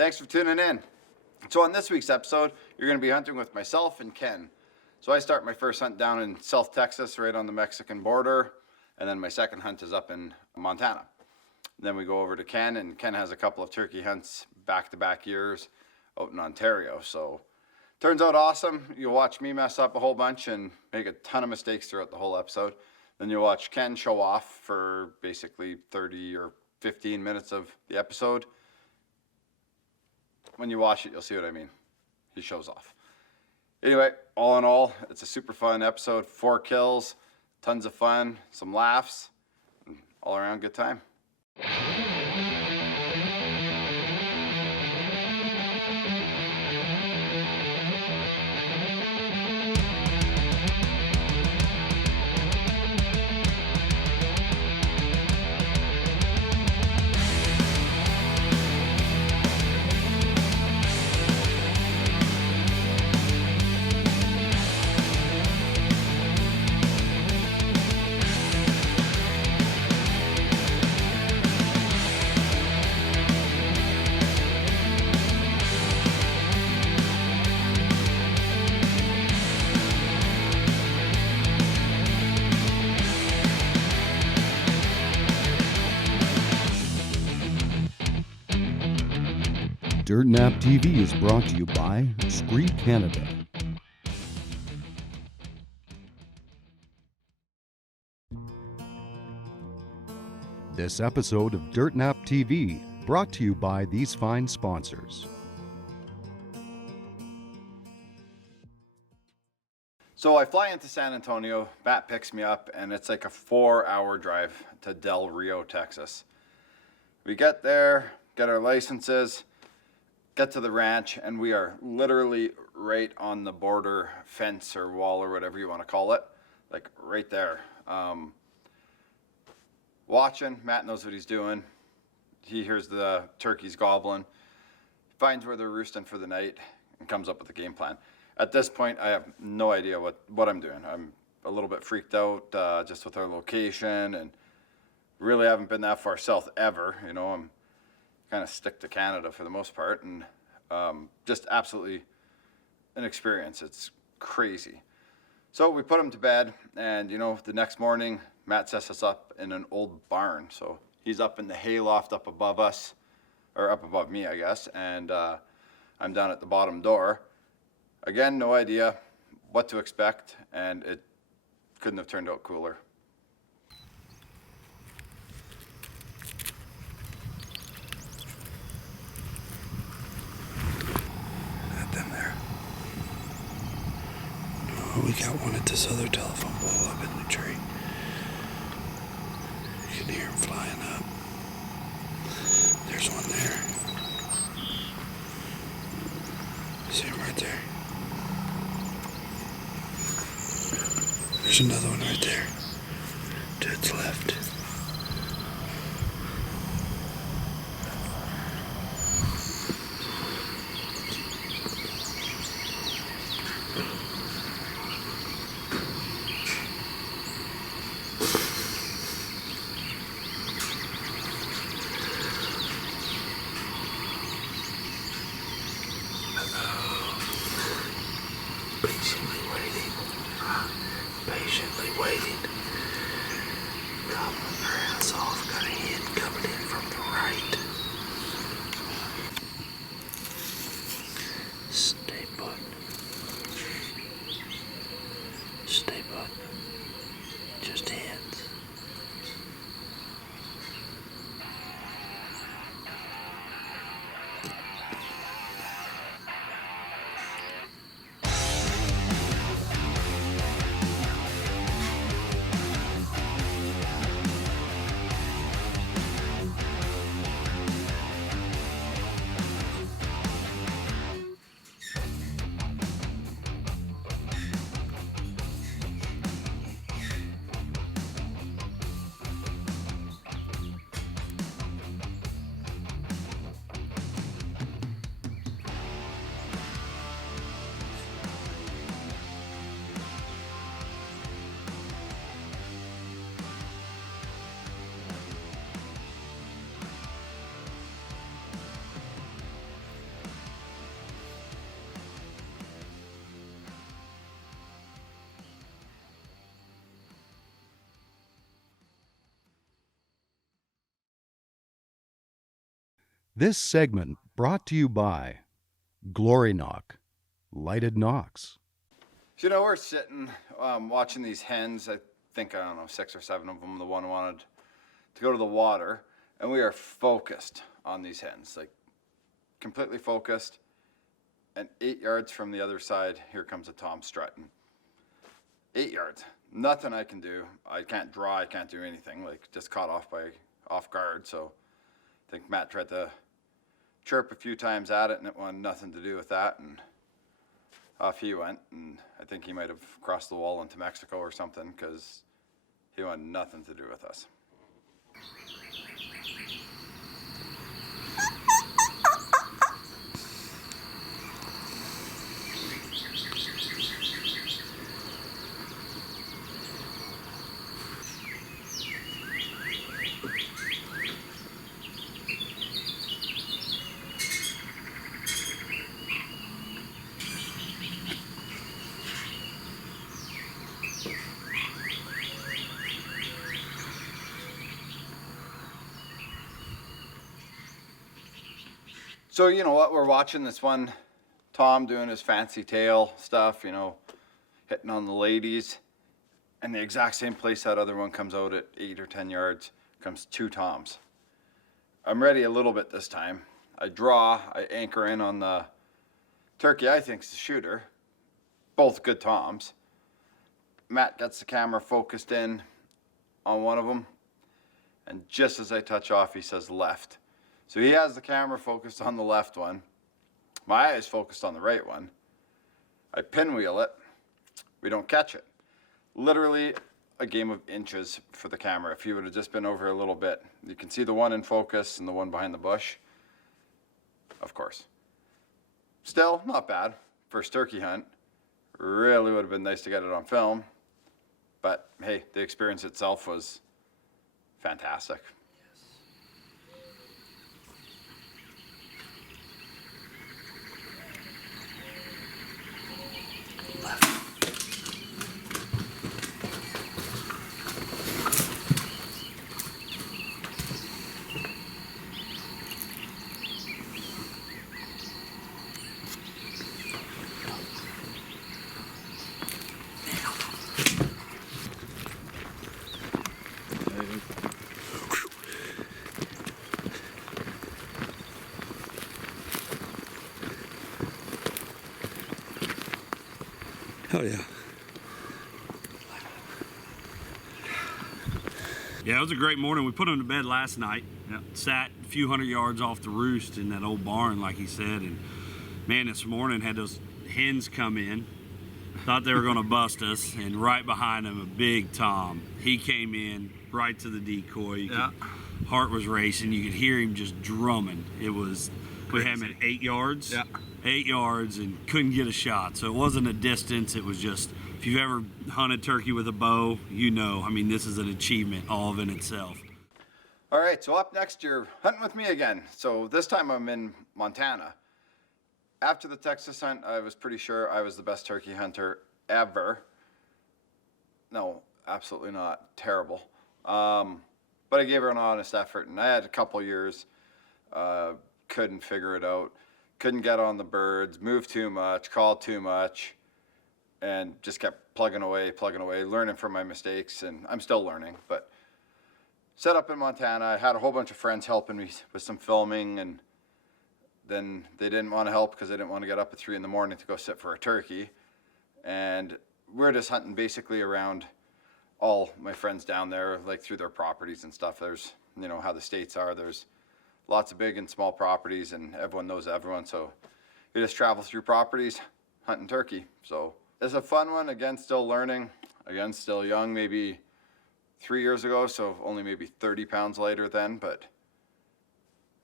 Thanks for tuning in. So on this week's episode, you're going to be hunting with myself and Ken. So I start my first hunt down in South Texas, right on the Mexican border, and then my second hunt is up in Montana. Then we go over to Ken, and Ken has a couple of turkey hunts back-to-back years out in Ontario. So turns out awesome. You'll watch me mess up a whole bunch and make a ton of mistakes throughout the whole episode. Then you'll watch Ken show off for basically 30 or 15 minutes of the episode. When you watch it, you'll see what I mean. He shows off. Anyway, all in all, it's a super fun episode. 4 kills, tons of fun, some laughs, and all around good time. Dirt Nap TV is brought to you by Scree Canada. This episode of Dirt Nap TV brought to you by these fine sponsors. So I fly into San Antonio, Matt picks me up, and it's like a 4-hour drive to Del Rio, Texas. We get there, get our licenses, get to the ranch, and we are literally right on the border fence or wall or whatever you want to call it, like right there. Watching, Matt knows what he's doing. He hears the turkeys gobbling, finds where they're roosting for the night, and comes up with a game plan. At this point, I have no idea what I'm doing. I'm a little bit freaked out just with our location, and really haven't been that far south ever. You know, I'm kind of stick to Canada for the most part, and just absolutely an experience. It's crazy. So we put him to bed, and you know, the next morning, Matt sets us up in an old barn. So he's up in the hayloft up above us, or up above me, I guess, and I'm down at the bottom door. Again, no idea what to expect, and it couldn't have turned out cooler. We got one at this other telephone pole up in the tree. You can hear him flying up. There's one there. See him right there? There's another one right there. To its left. Patiently waiting. Gobbling her ass off. Got a hit coming in from the right. Stay put. Stay put. Just hands. This segment brought to you by Glory Knock, Lighted Knocks. So, you know, we're sitting watching these hens. I think, I don't know, 6 or 7 of them. The one wanted to go to the water. And we are focused on these hens, like completely focused. And 8 yards from the other side, here comes a tom strutting. 8 yards. Nothing I can do. I can't draw. I can't do anything. Like, just caught off guard. So I think Matt tried to chirp a few times at it, and it wanted nothing to do with that. And off he went. And I think he might have crossed the wall into Mexico or something, because he wanted nothing to do with us. So, you know what, we're watching this one Tom doing his fancy tail stuff, you know, hitting on the ladies. And the exact same place that other one comes out at 8 or 10 yards, comes 2 toms. I'm ready a little bit this time. I draw, I anchor in on the turkey I think's the shooter. Both good toms. Matt gets the camera focused in on one of them. And just as I touch off, he says left. So he has the camera focused on the left one. My eye is focused on the right one. I pinwheel it. We don't catch it. Literally a game of inches for the camera. If he would have just been over a little bit. You can see the one in focus and the one behind the bush. Of course. Still, not bad. First turkey hunt. Really would have been nice to get it on film. But hey, the experience itself was fantastic. Oh, yeah. Yeah, it was a great morning. We put him to bed last night. Sat a few hundred yards off the roost in that old barn, like he said. And man, this morning had those hens come in. Thought they were going to bust us. And right behind him, a big tom. He came in right to the decoy. Heart was racing. You could hear him just drumming. It was, we had him at 8 yards. 8 yards and couldn't get a shot. So it wasn't a distance. It was just, if you've ever hunted turkey with a bow, you know, I mean, this is an achievement all of in itself. All right, so up next, you're hunting with me again. So this time I'm in Montana. After the Texas hunt, I was pretty sure I was the best turkey hunter ever. No, absolutely not. Terrible. But I gave her an honest effort, and I had a couple years, couldn't figure it out. Couldn't get on the birds, moved too much, called too much, and just kept plugging away, learning from my mistakes, and I'm still learning. But set up in Montana, I had a whole bunch of friends helping me with some filming, and then they didn't want to help because they didn't want to get up at 3 in the morning to go sit for a turkey. And we're just hunting basically around all my friends down there, like through their properties and stuff. There's, you know, how the states are, there's lots of big and small properties, and everyone knows everyone, so you just travel through properties, hunting turkey. So it's a fun one. Again, still learning. Again, still young, maybe 3 years ago, so only maybe 30 pounds lighter then, but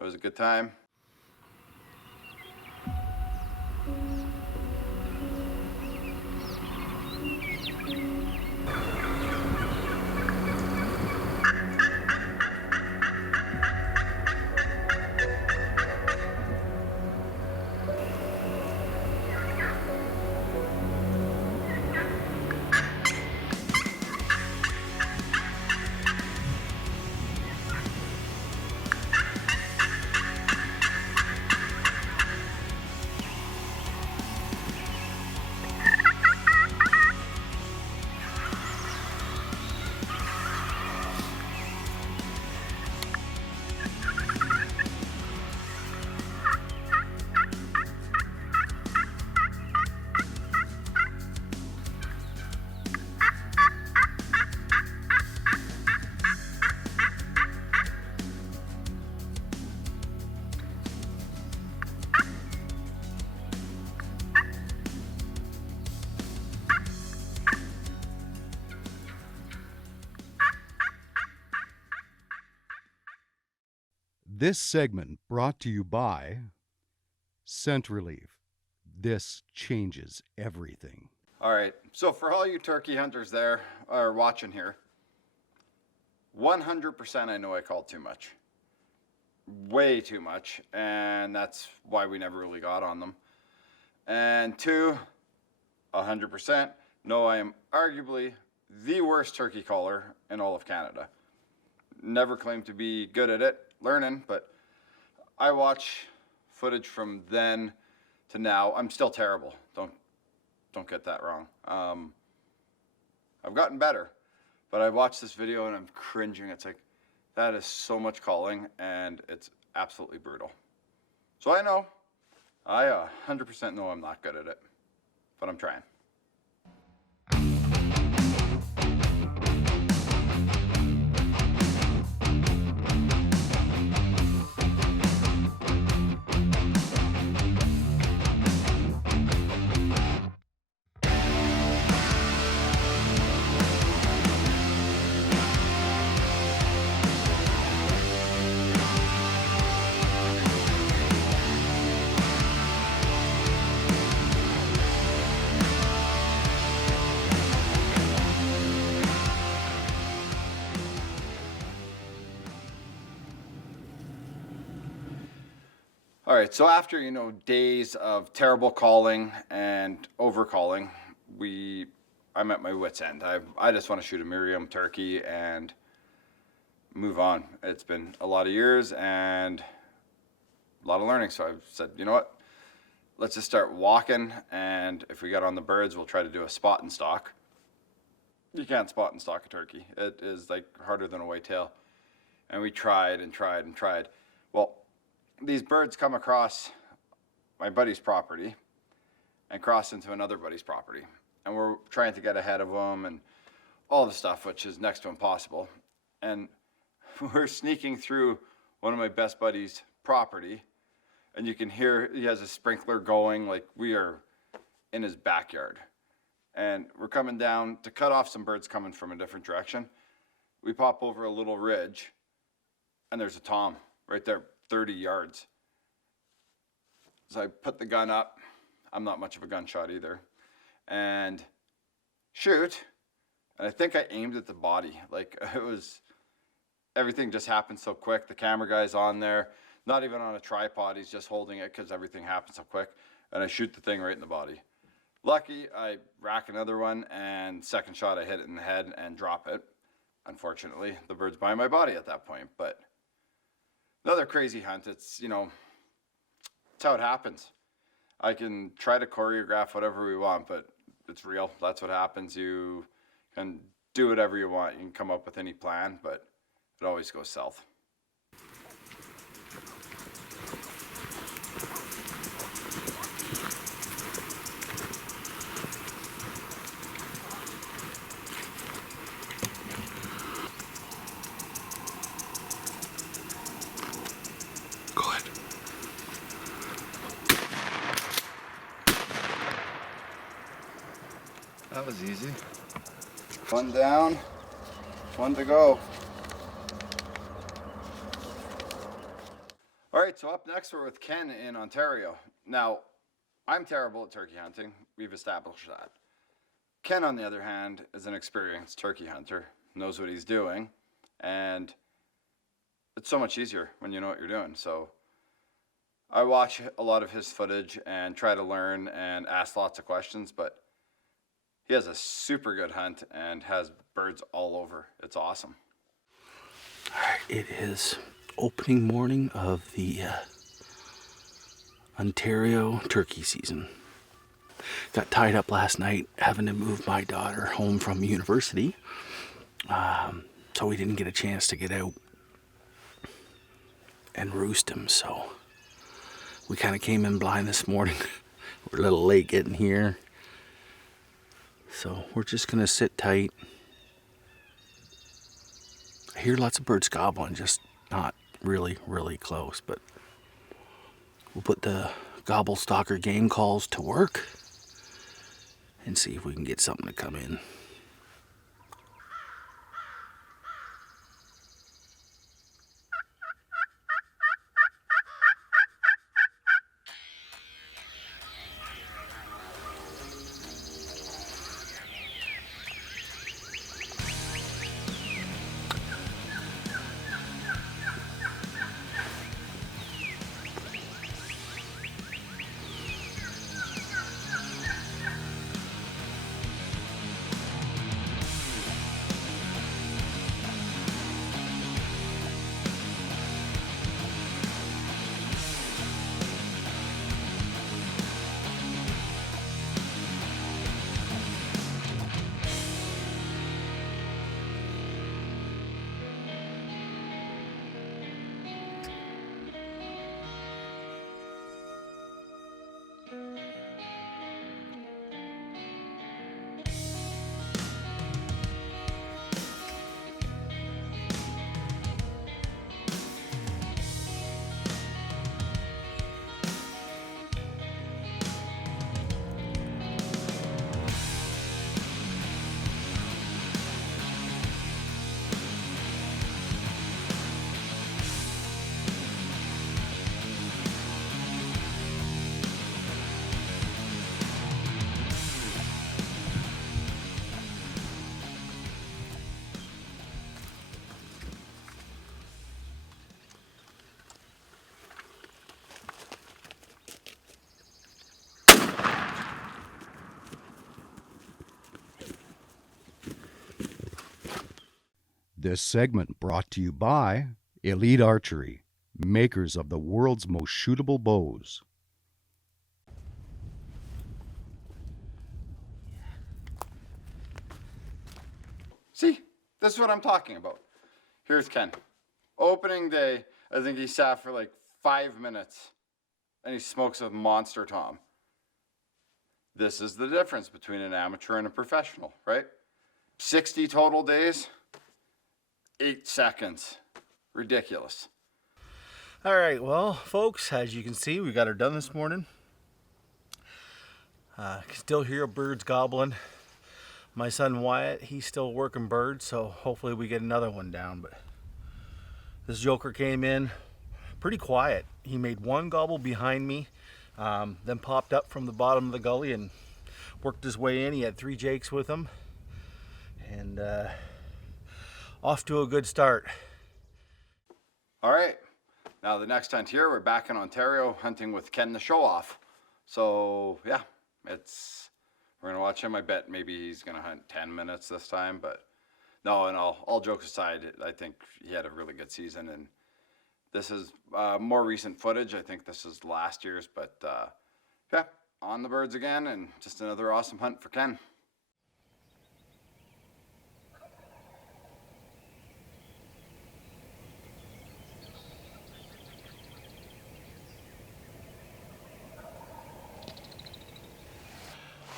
it was a good time. This segment brought to you by Scent Relief. This changes everything. All right, so for all you turkey hunters there or watching here, 100% I know I called too much. Way too much, and that's why we never really got on them. And 2, 100%, no, I am arguably the worst turkey caller in all of Canada. Never claimed to be good at it, learning, but I watch footage from then to now. I'm still terrible. Don't get that wrong. I've gotten better, but I watched this video and I'm cringing. It's like, that is so much calling and it's absolutely brutal. So I know, I 100% know I'm not good at it, but I'm trying. All right, so after, days of terrible calling and overcalling, I'm at my wit's end. I just want to shoot a Miriam turkey and move on. It's been a lot of years and a lot of learning. So I've said, you know what? Let's just start walking, and if we get on the birds, we'll try to do a spot and stalk. You can't spot and stalk a turkey. It is like harder than a whitetail. And we tried and tried and tried. Well, these birds come across my buddy's property and cross into another buddy's property. And we're trying to get ahead of them and all the stuff, which is next to impossible. And we're sneaking through one of my best buddies' property, and you can hear he has a sprinkler going, like we are in his backyard. And we're coming down to cut off some birds coming from a different direction. We pop over a little ridge, and there's a tom right there, 30 yards. So I put the gun up. I'm not much of a gunshot either. And shoot. And I think I aimed at the body. Like, everything just happened so quick. The camera guy's on there, not even on a tripod. He's just holding it because everything happened so quick. And I shoot the thing right in the body. Lucky, I rack another one, and second shot I hit it in the head and drop it. Unfortunately, the bird's by my body at that point, but another crazy hunt. It's how it happens. I can try to choreograph whatever we want, but it's real. That's what happens. You can do whatever you want. You can come up with any plan, but it always goes south. That was easy. One down, one to go. All right, so up next we're with Ken in Ontario. Now, I'm terrible at turkey hunting. We've established that. Ken, on the other hand, is an experienced turkey hunter, knows what he's doing, and it's so much easier when you know what you're doing. So I watch a lot of his footage and try to learn and ask lots of questions, but he has a super good hunt and has birds all over. It's awesome. All right, it is opening morning of the Ontario turkey season. Got tied up last night having to move my daughter home from university, so we didn't get a chance to get out and roost him. So we kind of came in blind this morning. We're a little late getting here. So we're just gonna sit tight. I hear lots of birds gobbling, just not really close, but we'll put the Gobble Stalker game calls to work and see if we can get something to come in. This segment brought to you by Elite Archery, makers of the world's most shootable bows. See, this is what I'm talking about. Here's Ken. Opening day, I think he sat for like 5 minutes and he smokes a monster tom. This is the difference between an amateur and a professional, right? 60 total days, 8 seconds. Ridiculous. All right, well, folks, as you can see, we got her done this morning. Can still hear birds gobbling. My son Wyatt, he's still working birds, so hopefully we get another one down. But this joker came in pretty quiet. He made one gobble behind me, then popped up from the bottom of the gully and worked his way in. He had 3 jakes with him, and off to a good start. All right, now the next hunt here, we're back in Ontario hunting with Ken the Show-Off. So yeah, we're gonna watch him. I bet maybe he's gonna hunt 10 minutes this time, but no, and all jokes aside, I think he had a really good season, and this is more recent footage. I think this is last year's, but yeah, on the birds again, and just another awesome hunt for Ken.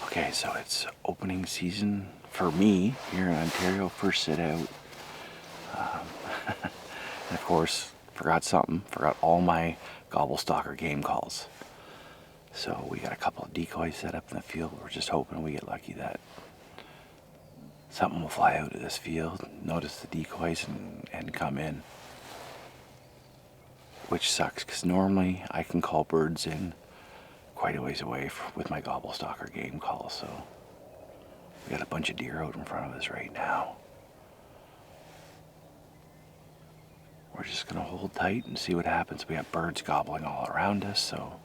Okay, so it's opening season for me here in Ontario, first sit out. And of course, forgot all my Gobble Stalker game calls. So we got a couple of decoys set up in the field. We're just hoping we get lucky that something will fly out of this field, notice the decoys and come in. Which sucks, because normally I can call birds in quite a ways away with my Gobble Stalker game call, so we got a bunch of deer out in front of us right now. We're just gonna hold tight and see what happens. We have birds gobbling all around us, so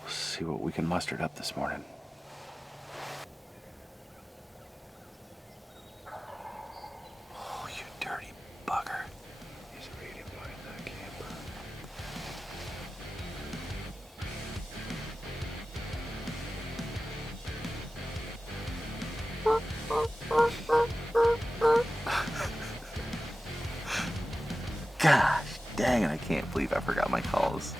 we'll see what we can muster up this morning. Oh, you dirty bugger. He's waiting behind that camper. Gosh dang it, I can't believe I forgot my calls.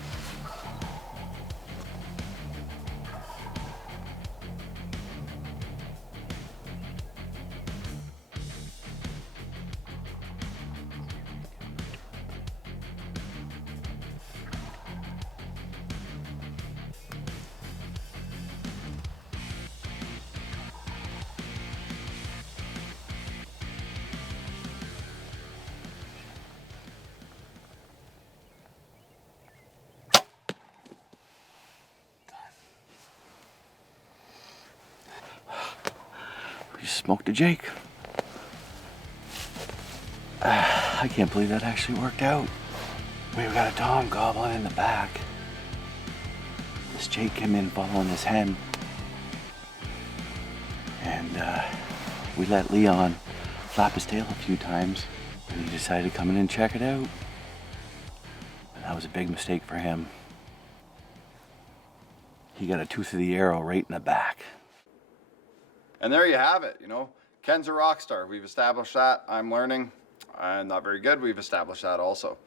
We just smoked a jake. I can't believe that actually worked out. We've got a tom gobbling in the back. This jake came in following this hen. And we let Leon flap his tail a few times, and he decided to come in and check it out. And that was a big mistake for him. He got a tooth of the arrow right in the back. And there you have it, Ken's a rock star. We've established that. I'm learning. I'm not very good. We've established that also.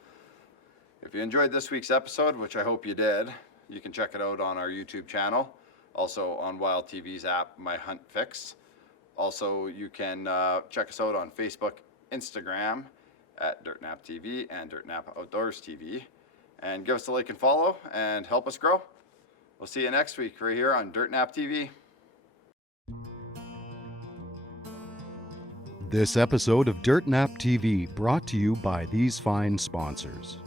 If you enjoyed this week's episode, which I hope you did, you can check it out on our YouTube channel. Also on Wild TV's app, My Hunt Fix. Also, you can check us out on Facebook, Instagram at DirtNap TV and DirtNap Outdoors TV. And give us a like and follow and help us grow. We'll see you next week right here on DirtNap TV. This episode of Dirt Nap TV brought to you by these fine sponsors.